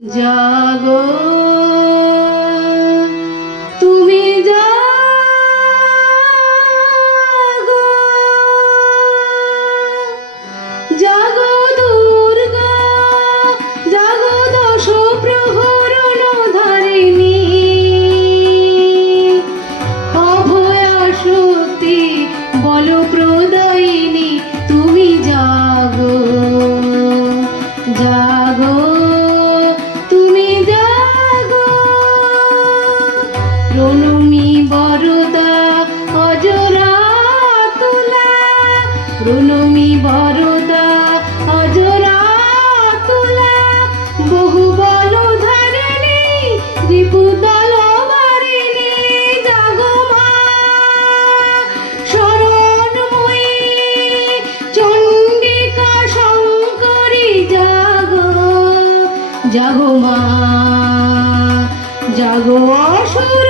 জাগো তুমি জাগো, জাগো দুর্গা, জাগো দশ প্রহরণ ধারিণী, অভয়া শক্তি বল প্রদায়িনী, তুমি জাগো জাগো প্রণমী বরদা অজরা তুলা, প্রণমী বরদা অজরা তুলা, বহু বল ধারিণী রিপু তলবারিণী, জাগো মা শরণময়ী চণ্ডিকা শঙ্করী, জাগো জাগো মা, জাগো অসুর